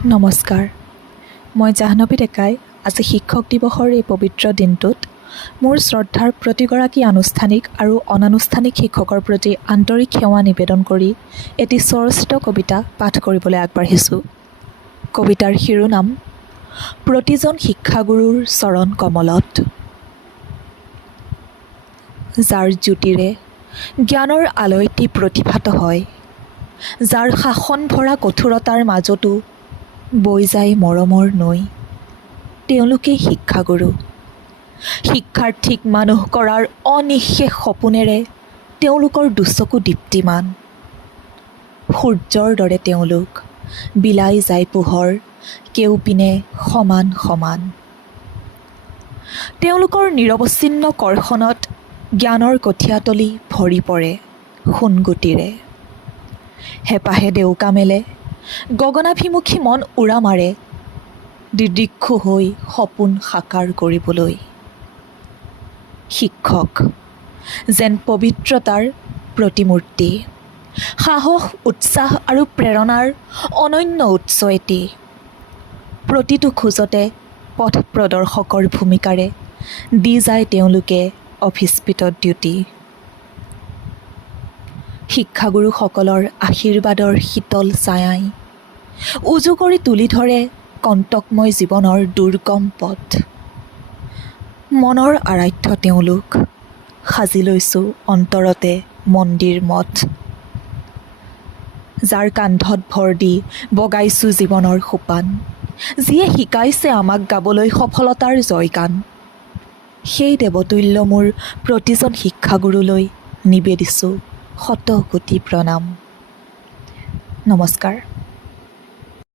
নমস্কাৰ, মই জাহ্নৱী ডেকাই আজি শিক্ষক দিৱসৰ এই পবিত্ৰ দিনটোত মোৰ শ্ৰদ্ধাৰ প্ৰতিগৰাকী আনুষ্ঠানিক আৰু অনানুষ্ঠানিক শিক্ষকৰ প্ৰতি আন্তৰিক সেৱা নিবেদন কৰি এটি স্বৰচিত কবিতা পাঠ কৰিবলৈ আগবাঢ়িছোঁ। কবিতাৰ শিৰোনাম প্ৰতিজন শিক্ষাগুৰুৰ চৰণ কমলত। যাৰ জ্যোতিৰে জ্ঞানৰ আলয়টি প্ৰতিভাত হয়, যাৰ শাসন ভৰা কঠোৰতাৰ মাজতো বৈ যায় মৰমৰ নৈ, তেওঁলোকেই শিক্ষাগুৰু। শিক্ষাৰ্থীক মানুহ কৰাৰ অনিঃশেষ সপোনেৰে তেওঁলোকৰ দুচকু দীপ্তিমান। সূৰ্যৰ দৰে তেওঁলোক বিলাই যায় পোহৰ কেউপিনে সমান সমান। তেওঁলোকৰ নিৰৱচ্ছিন্ন কৰ্ষণত জ্ঞানৰ কঠীয়াতলি ভৰি পৰে সোণগুটিৰে। হেঁপাহে ডেউকা মেলে, গগনাভিমুখী মন উৰা মাৰে, দিদৃক্ষু হৈ সপোন সাকাৰ কৰিবলৈ। শিক্ষক যেন পবিত্ৰতাৰ প্ৰতিমূৰ্তি, সাহস উৎসাহ আৰু প্ৰেৰণাৰ অনন্য উৎস এটি। প্ৰতিটো খোজতে পথ প্ৰদৰ্শকৰ ভূমিকাৰে দি যায় তেওঁলোকে অভিস্পিত দ্যুতি। শিক্ষাগুৰুসকলৰ আশীৰ্বাদৰ শীতল ছায়াই উজু কৰি তুলি ধৰে কণ্টকময় জীৱনৰ দুৰ্গম পথ। মনৰ আৰাধ্য তেওঁলোক, সাজি লৈছোঁ অন্তৰতে মন্দিৰ মঠ। যাৰ কান্ধত ভৰ দি বগাইছোঁ জীৱনৰ সোপান, যিয়ে শিকাইছে আমাক গাবলৈ সফলতাৰ জয়গান। সেই দেৱতুল্য মোৰ প্ৰতিজন শিক্ষাগুৰুলৈ নিবেদিছোঁ শতকোটি প্ৰণাম। নমস্কাৰ।